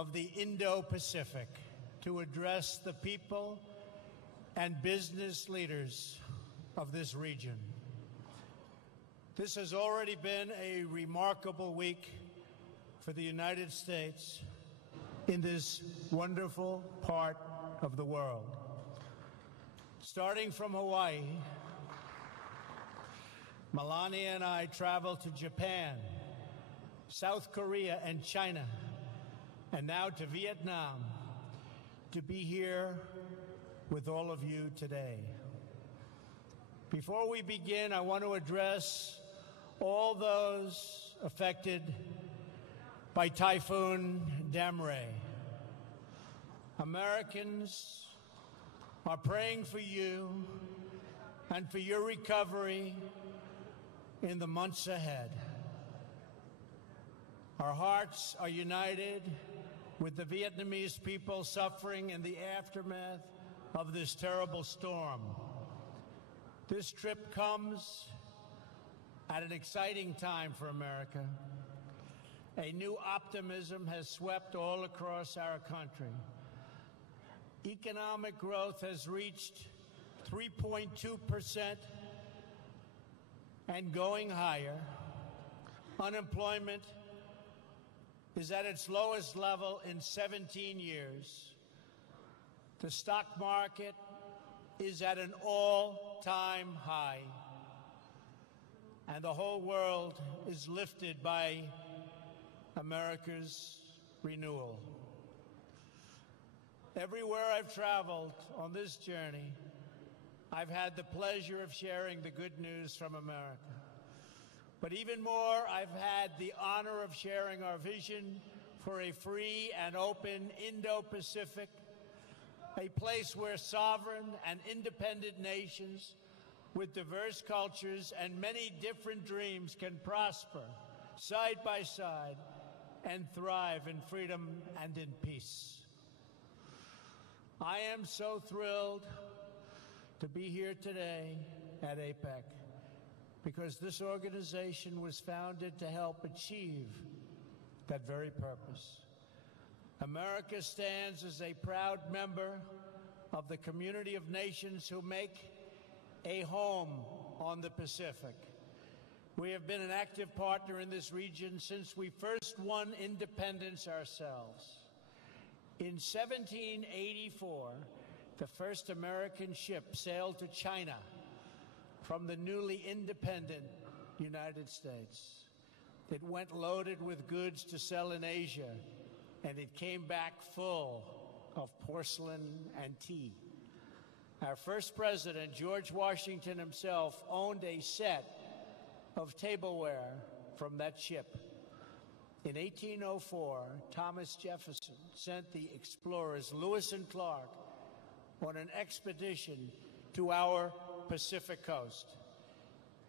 of the Indo-Pacific to address the people and business leaders of this region. This has already been a remarkable week for the United States in this wonderful part of the world. Starting from Hawaii, Melania and I traveled to Japan, South Korea, and China, and now to Vietnam to be here with all of you today. Before we begin, I want to address all those affected by Typhoon Damre. Americans are praying for you and for your recovery in the months ahead. Our hearts are united with the Vietnamese people suffering in the aftermath of this terrible storm. This trip comes at an exciting time for America. A new optimism has swept all across our country. Economic growth has reached 3.2% and going higher. Unemployment is at its lowest level in 17 years. The stock market is at an all-time high. And the whole world is lifted by America's renewal. Everywhere I've traveled on this journey, I've had the pleasure of sharing the good news from America. But even more, I've had the honor of sharing our vision for a free and open Indo-Pacific, a place where sovereign and independent nations with diverse cultures and many different dreams can prosper side by side and thrive in freedom and in peace. I am so thrilled to be here today at APEC because this organization was founded to help achieve that very purpose. America stands as a proud member of the community of nations who make a home on the Pacific. We have been an active partner in this region since we first won independence ourselves. In 1784, the first American ship sailed to China from the newly independent United States. It went loaded with goods to sell in Asia, and it came back full of porcelain and tea. Our first president, George Washington himself, owned a set of tableware from that ship. In 1804, Thomas Jefferson sent the explorers Lewis and Clark on an expedition to our Pacific coast.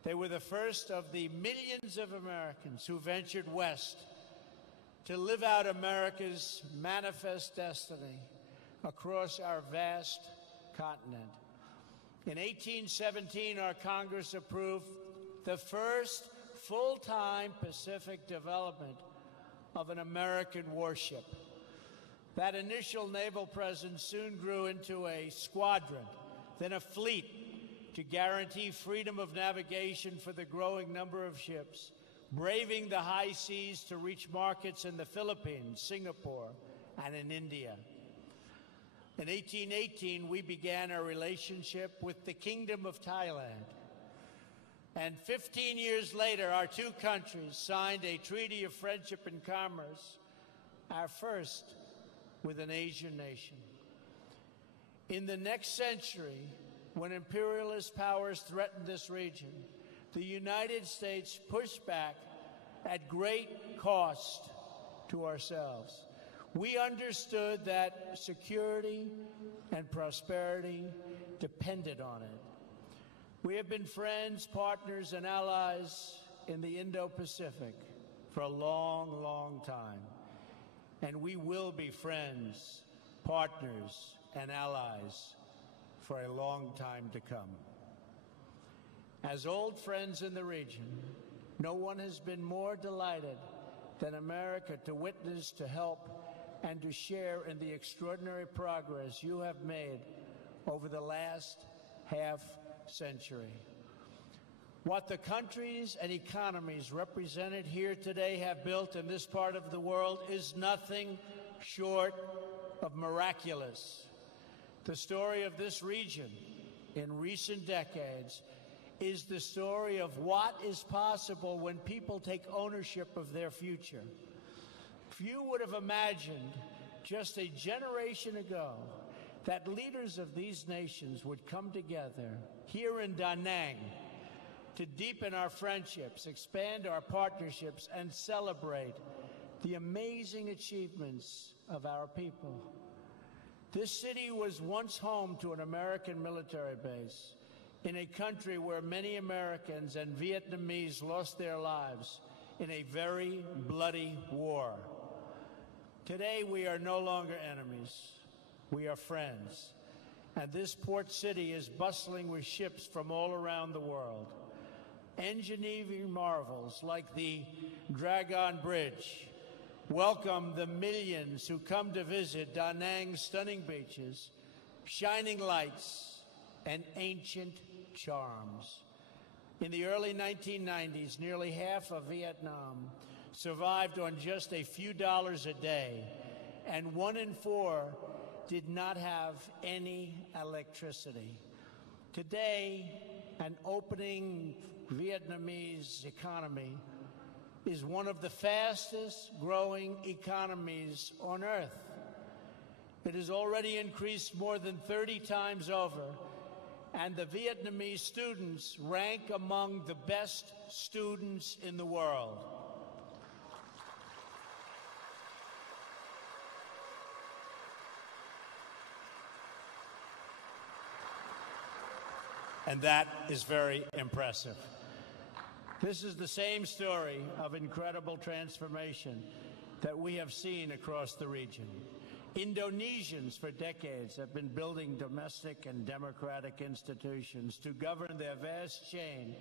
They were the first of the millions of Americans who ventured west to live out America's manifest destiny across our vast continent. In 1817, our Congress approved the first full-time Pacific development of an American warship. That initial naval presence soon grew into a squadron, then a fleet to guarantee freedom of navigation for the growing number of ships, braving the high seas to reach markets in the Philippines, Singapore, and in India. In 1818, we began our relationship with the Kingdom of Thailand. And 15 years later, our two countries signed a treaty of friendship and commerce, our first with an Asian nation. In the next century, when imperialist powers threatened this region, the United States pushed back at great cost to ourselves. We understood that security and prosperity depended on it. We have been friends, partners, and allies in the Indo-Pacific for a long, long time. And we will be friends, partners, and allies for a long time to come. As old friends in the region, no one has been more delighted than America to witness, to help and to share in the extraordinary progress you have made over the last half-century. What the countries and economies represented here today have built in this part of the world is nothing short of miraculous. The story of this region in recent decades is the story of what is possible when people take ownership of their future. Few would have imagined just a generation ago that leaders of these nations would come together here in Da Nang to deepen our friendships, expand our partnerships, and celebrate the amazing achievements of our people. This city was once home to an American military base in a country where many Americans and Vietnamese lost their lives in a very bloody war. Today, we are no longer enemies. We are friends. And this port city is bustling with ships from all around the world. Engineering marvels like the Dragon Bridge welcome the millions who come to visit Da Nang's stunning beaches, shining lights, and ancient charms. In the early 1990s, nearly half of Vietnam survived on just a few dollars a day, and 1 in 4 did not have any electricity. Today, an opening Vietnamese economy is one of the fastest growing economies on earth. It has already increased more than 30 times over, and the Vietnamese students rank among the best students in the world. And that is very impressive. This is the same story of incredible transformation that we have seen across the region. Indonesians for decades have been building domestic and democratic institutions to govern their vast chain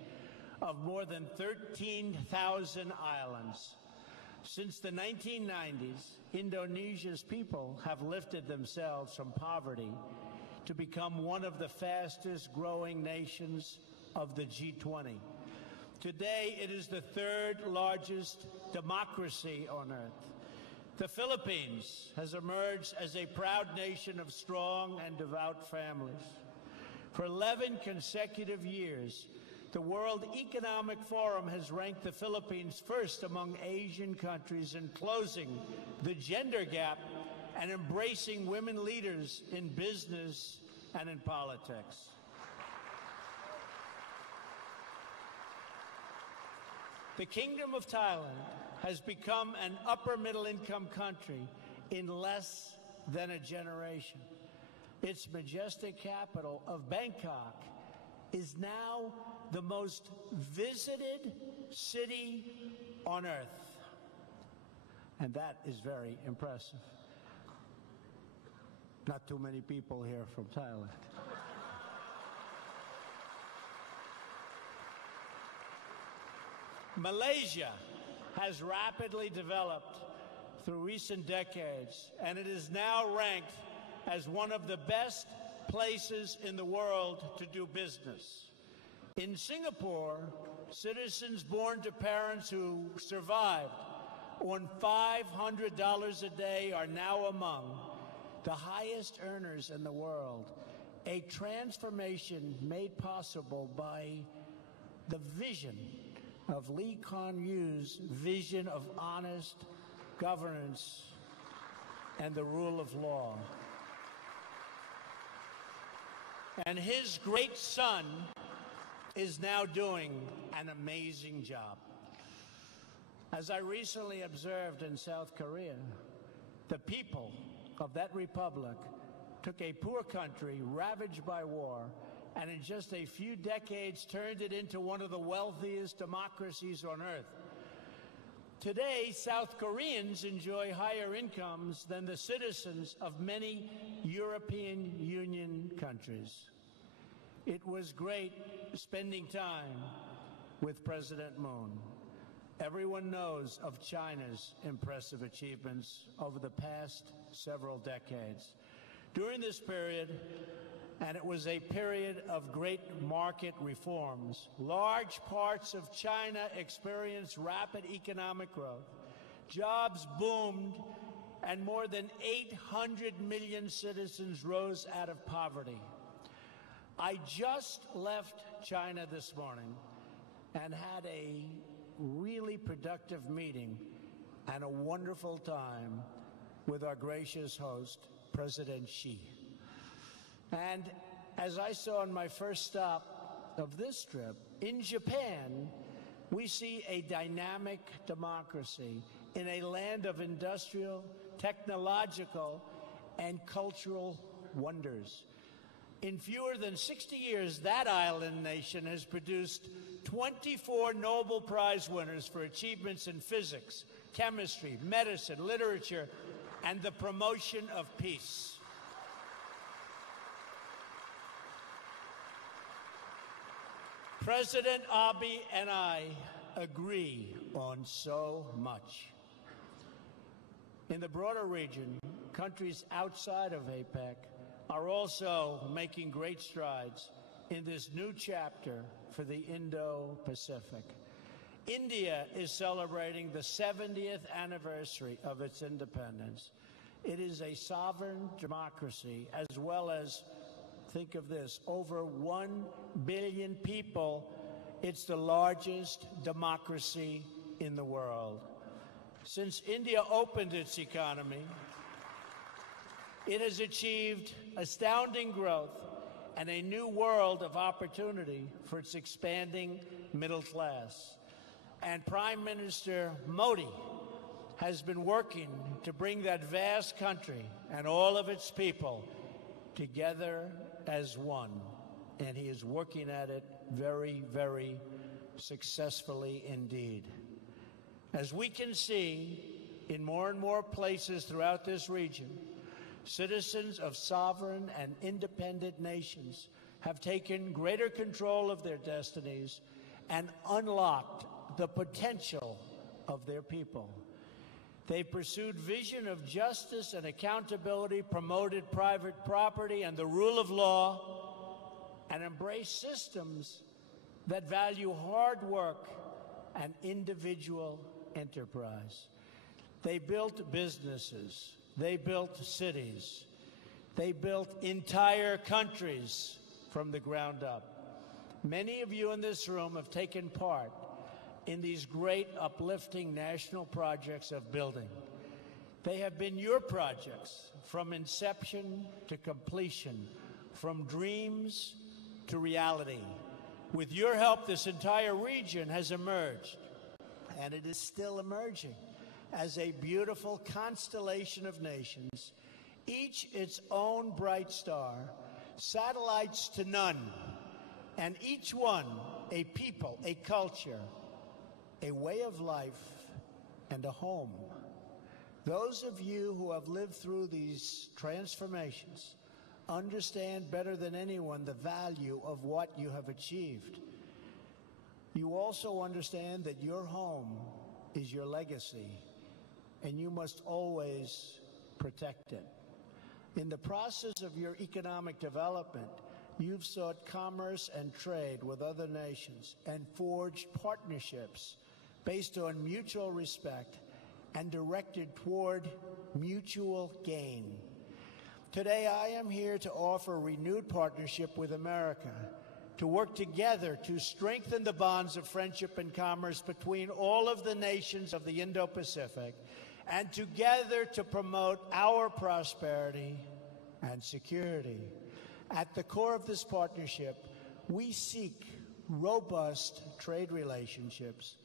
of more than 13,000 islands. Since the 1990s, Indonesia's people have lifted themselves from poverty to become one of the fastest growing nations of the G20. Today, it is the third largest democracy on earth. The Philippines has emerged as a proud nation of strong and devout families. For 11 consecutive years, the World Economic Forum has ranked the Philippines first among Asian countries in closing the gender gap and embracing women leaders in business and in politics. The Kingdom of Thailand has become an upper middle income country in less than a generation. Its majestic capital of Bangkok is now the most visited city on earth. And that is very impressive. Not too many people here from Thailand. Malaysia has rapidly developed through recent decades, and it is now ranked as one of the best places in the world to do business. In Singapore, citizens born to parents who survived on $500 a day are now among the highest earners in the world, a transformation made possible by the vision of Lee Kuan Yew's vision of honest governance and the rule of law. And his great son is now doing an amazing job. As I recently observed in South Korea, the people of that republic took a poor country ravaged by war and in just a few decades turned it into one of the wealthiest democracies on earth. Today, South Koreans enjoy higher incomes than the citizens of many European Union countries. It was great spending time with President Moon. Everyone knows of China's impressive achievements over the past several decades. During this period, and it was a period of great market reforms, large parts of China experienced rapid economic growth. Jobs boomed, and more than 800 million citizens rose out of poverty. I just left China this morning and had a really productive meeting and a wonderful time with our gracious host, President Xi. And as I saw on my first stop of this trip, in Japan, we see a dynamic democracy in a land of industrial, technological, and cultural wonders. In fewer than 60 years, that island nation has produced 24 Nobel Prize winners for achievements in physics, chemistry, medicine, literature, and the promotion of peace. President Abe and I agree on so much. In the broader region, countries outside of APEC are also making great strides in this new chapter for the Indo-Pacific. India is celebrating the 70th anniversary of its independence. It is a sovereign democracy, as well as, think of this, over 1 billion people. It's the largest democracy in the world. Since India opened its economy, it has achieved astounding growth and a new world of opportunity for its expanding middle class. And Prime Minister Modi has been working to bring that vast country and all of its people together as one. And he is working at it very, very successfully indeed. As we can see in more and more places throughout this region, citizens of sovereign and independent nations have taken greater control of their destinies and unlocked the potential of their people. They pursued vision of justice and accountability, promoted private property and the rule of law, and embraced systems that value hard work and individual enterprise. They built businesses. They built cities. They built entire countries from the ground up. Many of you in this room have taken part in these great uplifting national projects of building. They have been your projects from inception to completion, from dreams to reality. With your help, this entire region has emerged, and it is still emerging, as a beautiful constellation of nations, each its own bright star, satellites to none, and each one a people, a culture, a way of life, and a home. Those of you who have lived through these transformations understand better than anyone the value of what you have achieved. You also understand that your home is your legacy, and you must always protect it. In the process of your economic development, you've sought commerce and trade with other nations and forged partnerships based on mutual respect and directed toward mutual gain. Today, I am here to offer renewed partnership with America, to work together to strengthen the bonds of friendship and commerce between all of the nations of the Indo-Pacific, and together to promote our prosperity and security. At the core of this partnership, we seek robust trade relationships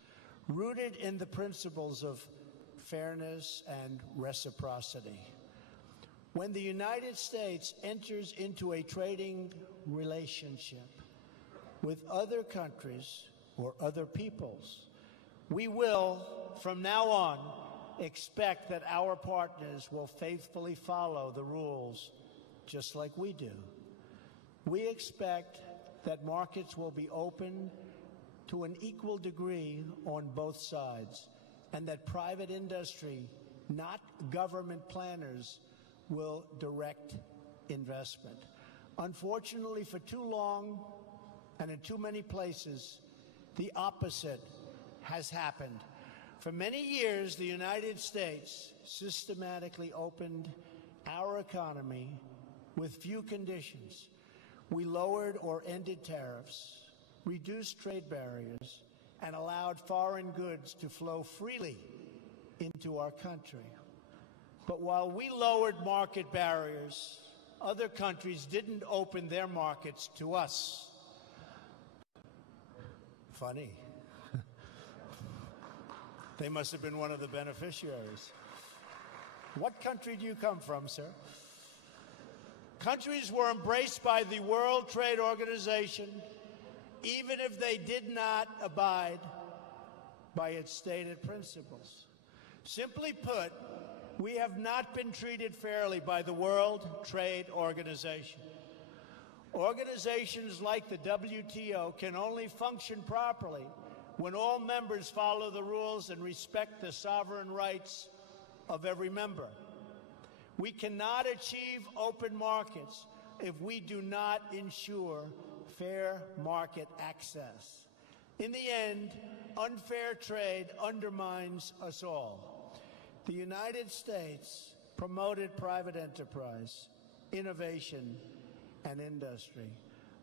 rooted in the principles of fairness and reciprocity. When the United States enters into a trading relationship with other countries or other peoples, we will, from now on, expect that our partners will faithfully follow the rules just like we do. We expect that markets will be open to an equal degree on both sides, and that private industry, not government planners, will direct investment. Unfortunately, for too long and in too many places, the opposite has happened. For many years, the United States systematically opened our economy with few conditions. We lowered or ended tariffs, reduced trade barriers, and allowed foreign goods to flow freely into our country. But while we lowered market barriers, other countries didn't open their markets to us. Funny. They must have been one of the beneficiaries. What country do you come from, sir? Countries were embraced by the World Trade Organization, even if they did not abide by its stated principles. Simply put, we have not been treated fairly by the World Trade Organization. Organizations like the WTO can only function properly when all members follow the rules and respect the sovereign rights of every member. We cannot achieve open markets if we do not ensure fair market access. In the end, unfair trade undermines us all. The United States promoted private enterprise, innovation, and industry.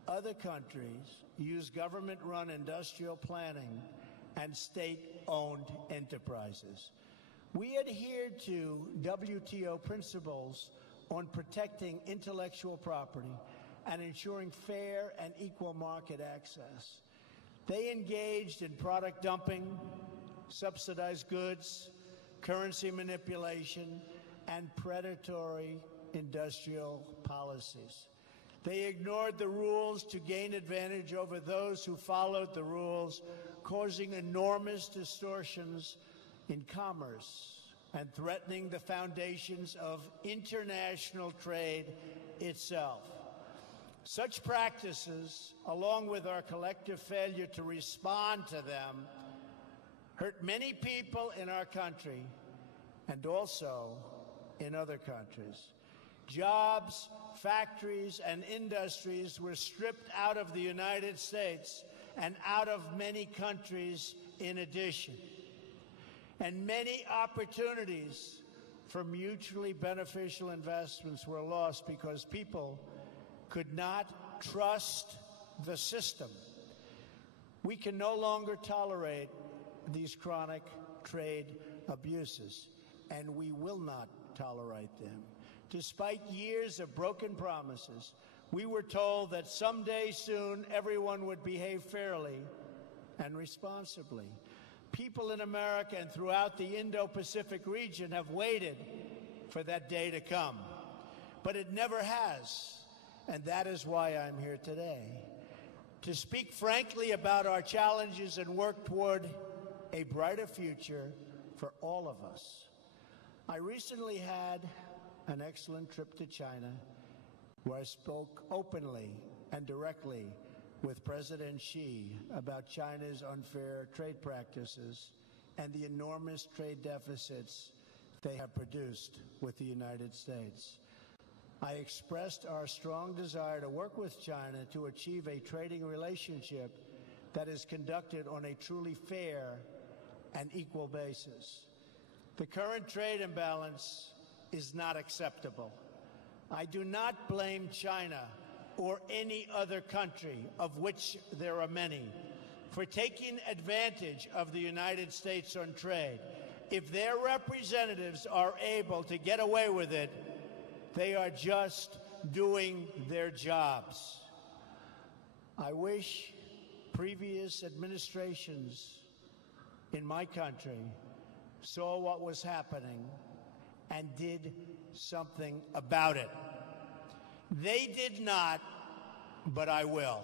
Other countries use government-run industrial planning and state-owned enterprises. We adhered to WTO principles on protecting intellectual property and ensuring fair and equal market access. They engaged in product dumping, subsidized goods, currency manipulation, and predatory industrial policies. They ignored the rules to gain advantage over those who followed the rules, causing enormous distortions in commerce and threatening the foundations of international trade itself. Such practices, along with our collective failure to respond to them, hurt many people in our country and also in other countries. Jobs, factories, and industries were stripped out of the United States and out of many countries in addition. And many opportunities for mutually beneficial investments were lost because people could not trust the system. We can no longer tolerate these chronic trade abuses, and we will not tolerate them. Despite years of broken promises, we were told that someday soon everyone would behave fairly and responsibly. People in America and throughout the Indo-Pacific region have waited for that day to come. But it never has, and that is why I'm here today, to speak frankly about our challenges and work toward a brighter future for all of us. I recently had an excellent trip to China, where I spoke openly and directly with President Xi about China's unfair trade practices and the enormous trade deficits they have produced with the United States. I expressed our strong desire to work with China to achieve a trading relationship that is conducted on a truly fair and equal basis. The current trade imbalance is not acceptable. I do not blame China or any other country, of which there are many, for taking advantage of the United States on trade. If their representatives are able to get away with it, they are just doing their jobs. I wish previous administrations in my country saw what was happening and did something about it. They did not, but I will.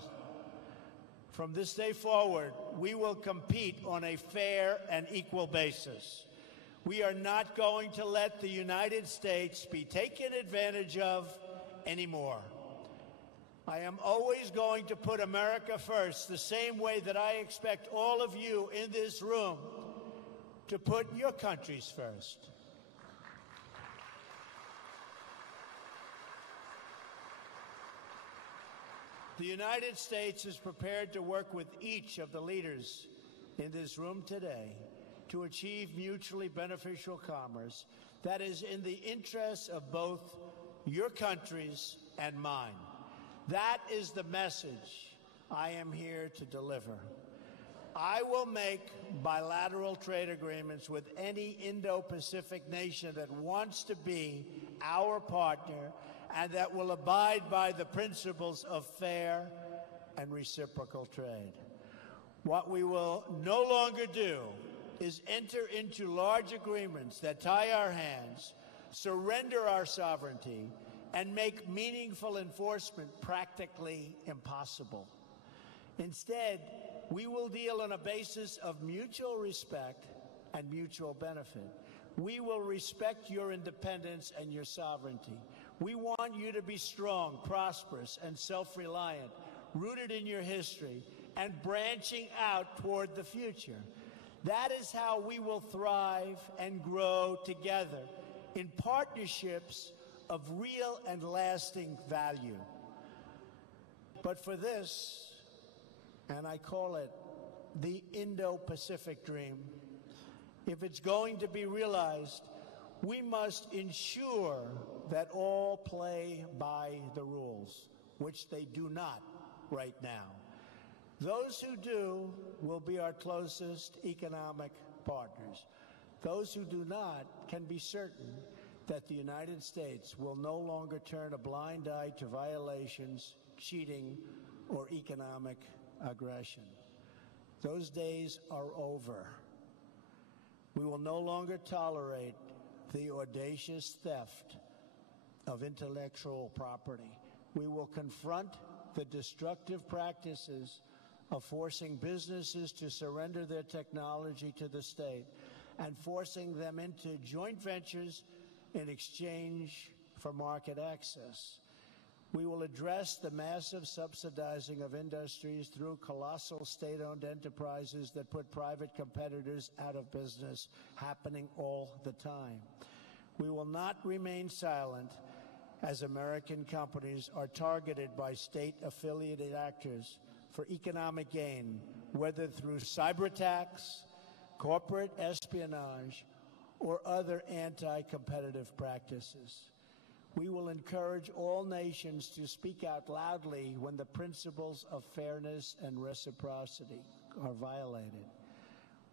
From this day forward, we will compete on a fair and equal basis. We are not going to let the United States be taken advantage of anymore. I am always going to put America first, the same way that I expect all of you in this room to put your countries first. The United States is prepared to work with each of the leaders in this room today to achieve mutually beneficial commerce that is in the interests of both your countries and mine. That is the message I am here to deliver. I will make bilateral trade agreements with any Indo-Pacific nation that wants to be our partner and that will abide by the principles of fair and reciprocal trade. What we will no longer do is enter into large agreements that tie our hands, surrender our sovereignty, and make meaningful enforcement practically impossible. Instead, we will deal on a basis of mutual respect and mutual benefit. We will respect your independence and your sovereignty. We want you to be strong, prosperous, and self-reliant, rooted in your history, and branching out toward the future. That is how we will thrive and grow together in partnerships of real and lasting value. But for this, and I call it the Indo-Pacific Dream, if it's going to be realized, we must ensure that all play by the rules, which they do not right now. Those who do will be our closest economic partners. Those who do not can be certain that the United States will no longer turn a blind eye to violations, cheating, or economic aggression. Those days are over. We will no longer tolerate the audacious theft of intellectual property. We will confront the destructive practices of forcing businesses to surrender their technology to the state and forcing them into joint ventures in exchange for market access. We will address the massive subsidizing of industries through colossal state-owned enterprises that put private competitors out of business, happening all the time. We will not remain silent as American companies are targeted by state-affiliated actors for economic gain, whether through cyber attacks, corporate espionage, or other anti-competitive practices. We will encourage all nations to speak out loudly when the principles of fairness and reciprocity are violated.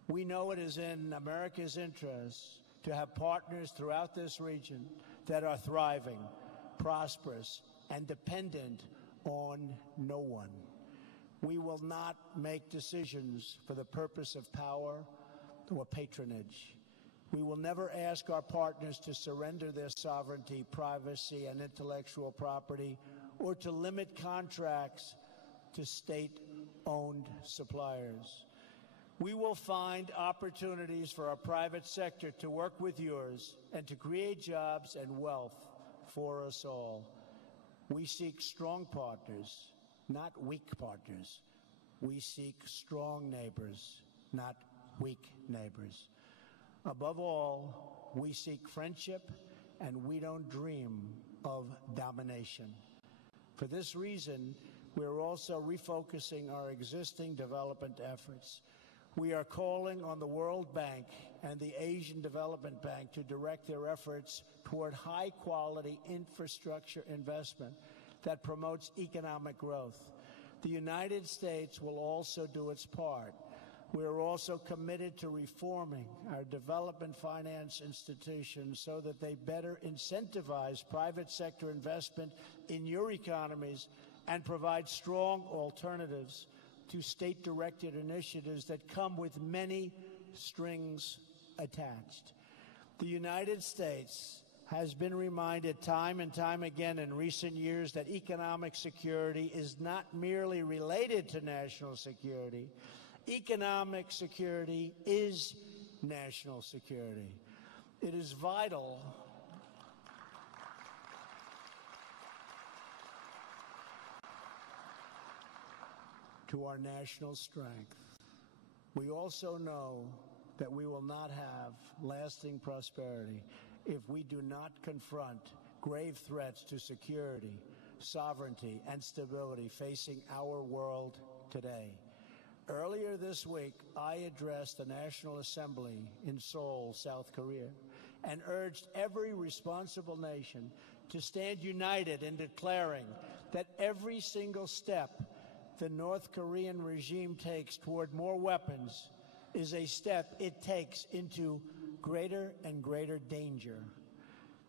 We know it is in America's interest to have partners throughout this region that are thriving, prosperous, and dependent on no one. We will not make decisions for the purpose of power or patronage. We will never ask our partners to surrender their sovereignty, privacy, and intellectual property, or to limit contracts to state-owned suppliers. We will find opportunities for our private sector to work with yours and to create jobs and wealth for us all. We seek strong partners, not weak partners. We seek strong neighbors, not weak neighbors. Above all, we seek friendship, and we don't dream of domination. For this reason, we're also refocusing our existing development efforts. We are calling on the World Bank and the Asian Development Bank to direct their efforts toward high-quality infrastructure investment that promotes economic growth. The United States will also do its part. We are also committed to reforming our development finance institutions so that they better incentivize private sector investment in your economies and provide strong alternatives to state-directed initiatives that come with many strings attached. The United States has been reminded time and time again in recent years that economic security is not merely related to national security. Economic security is national security. It is vital to our national strength. We also know that we will not have lasting prosperity if we do not confront grave threats to security, sovereignty, and stability facing our world today. Earlier this week, I addressed the National Assembly in Seoul, South Korea, and urged every responsible nation to stand united in declaring that every single step the North Korean regime takes toward more weapons is a step it takes into greater and greater danger.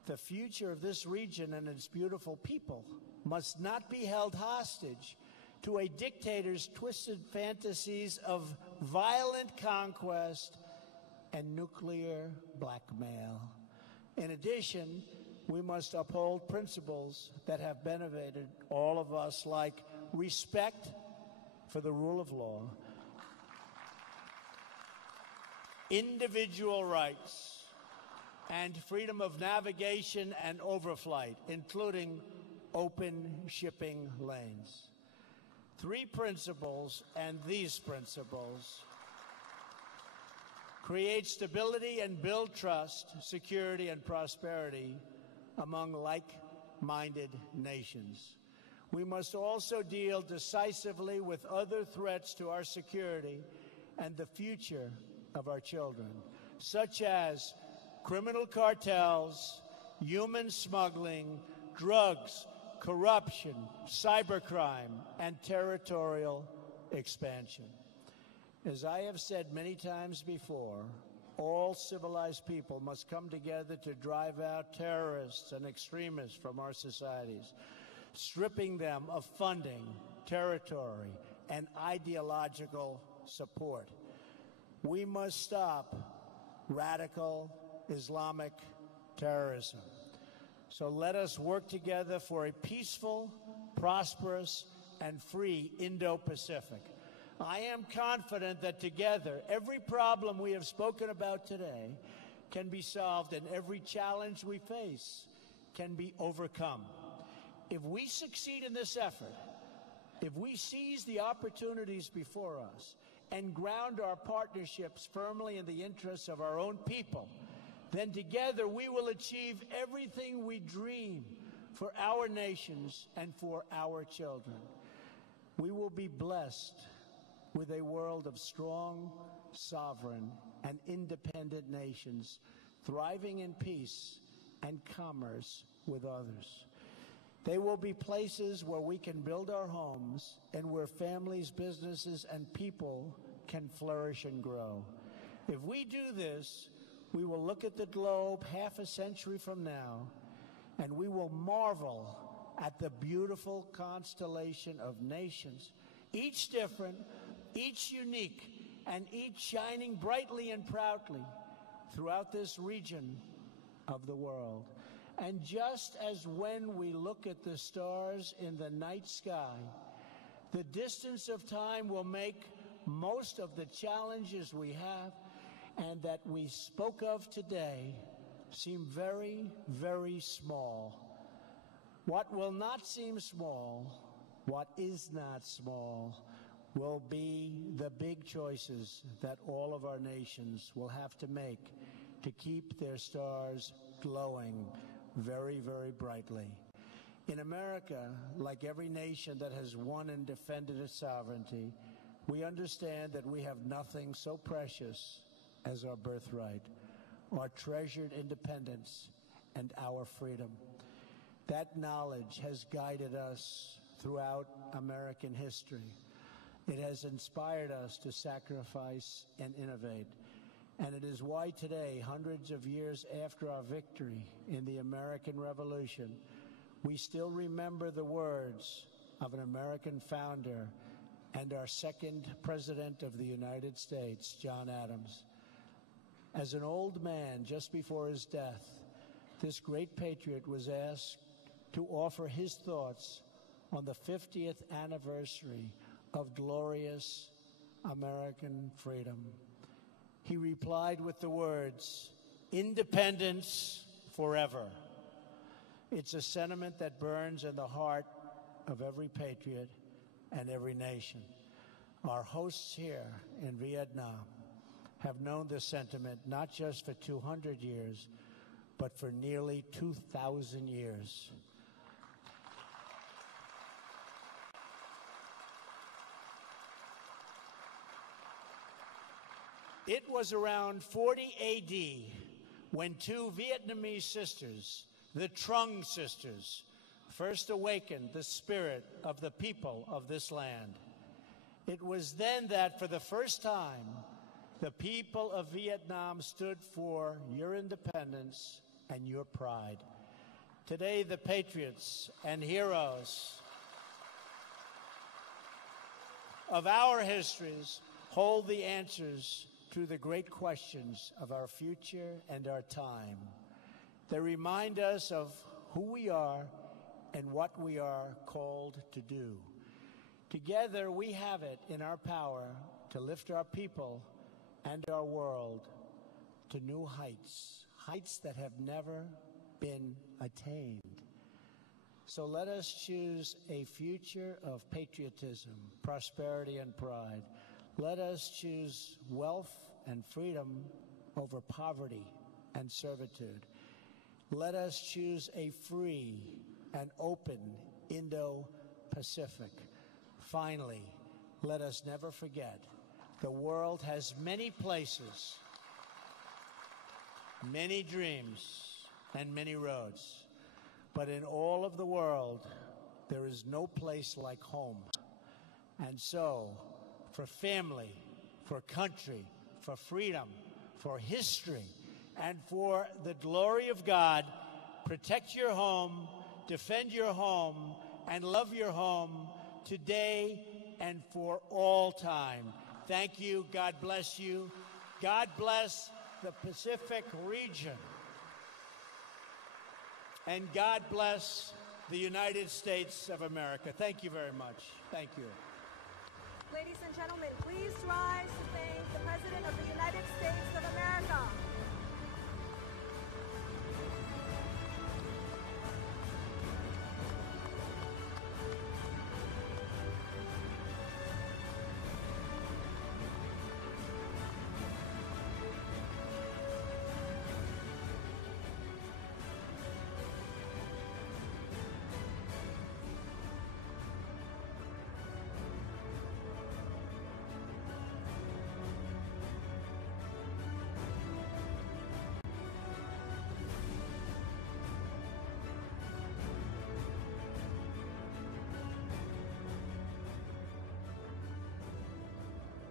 The future of this region and its beautiful people must not be held hostage to a dictator's twisted fantasies of violent conquest and nuclear blackmail. In addition, we must uphold principles that have benefited all of us, like respect for the rule of law, individual rights, and freedom of navigation and overflight, including open shipping lanes. Three principles, and these principles create stability and build trust, security, and prosperity among like-minded nations. We must also deal decisively with other threats to our security and the future of our children, such as criminal cartels, human smuggling, drugs, corruption, cybercrime, and territorial expansion. As I have said many times before, all civilized people must come together to drive out terrorists and extremists from our societies, stripping them of funding, territory, and ideological support. We must stop radical Islamic terrorism. So let us work together for a peaceful, prosperous, and free Indo-Pacific. I am confident that together, every problem we have spoken about today can be solved and every challenge we face can be overcome. If we succeed in this effort, if we seize the opportunities before us and ground our partnerships firmly in the interests of our own people, then together we will achieve everything we dream for our nations and for our children. We will be blessed with a world of strong, sovereign, and independent nations, thriving in peace and commerce with others. They will be places where we can build our homes and where families, businesses, and people can flourish and grow. If we do this, we will look at the globe half a century from now, and we will marvel at the beautiful constellation of nations, each different, each unique, and each shining brightly and proudly throughout this region of the world. And just as when we look at the stars in the night sky, the distance of time will make most of the challenges we have and that we spoke of today seem very, very small. What will not seem small, what is not small, will be the big choices that all of our nations will have to make to keep their stars glowing very, very brightly. In America, like every nation that has won and defended its sovereignty, we understand that we have nothing so precious as our birthright, our treasured independence, and our freedom. That knowledge has guided us throughout American history. It has inspired us to sacrifice and innovate. And it is why today, hundreds of years after our victory in the American Revolution, we still remember the words of an American founder and our second President of the United States, John Adams. As an old man just before his death, this great patriot was asked to offer his thoughts on the 50th anniversary of glorious American freedom. He replied with the words, "Independence forever." It's a sentiment that burns in the heart of every patriot and every nation. Our hosts here in Vietnam have known this sentiment not just for 200 years, but for nearly 2,000 years. It was around 40 AD when two Vietnamese sisters, the Trung sisters, first awakened the spirit of the people of this land. It was then that for the first time, the people of Vietnam stood for your independence and your pride. Today, the patriots and heroes of our histories hold the answers to the great questions of our future and our time. They remind us of who we are and what we are called to do. Together, we have it in our power to lift our people and our world to new heights, heights that have never been attained. So let us choose a future of patriotism, prosperity, and pride. Let us choose wealth and freedom over poverty and servitude. Let us choose a free and open Indo-Pacific. Finally, let us never forget, the world has many places, many dreams, and many roads. But in all of the world, there is no place like home. And so, for family, for country, for freedom, for history, and for the glory of God, protect your home, defend your home, and love your home today and for all time. Thank you. God bless you. God bless the Pacific region. And God bless the United States of America. Thank you very much. Thank you. Ladies and gentlemen, please rise to thank the President of the United States of America.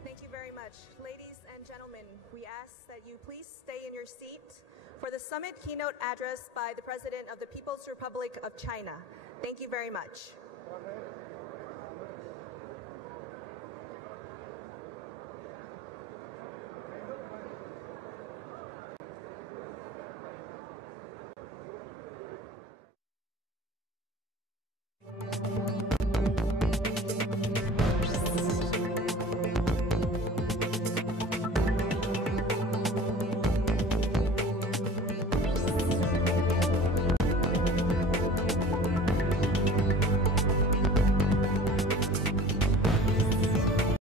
Thank you very much. Ladies and gentlemen, we ask that you please stay in your seat for the summit keynote address by the President of the People's Republic of China. Thank you very much.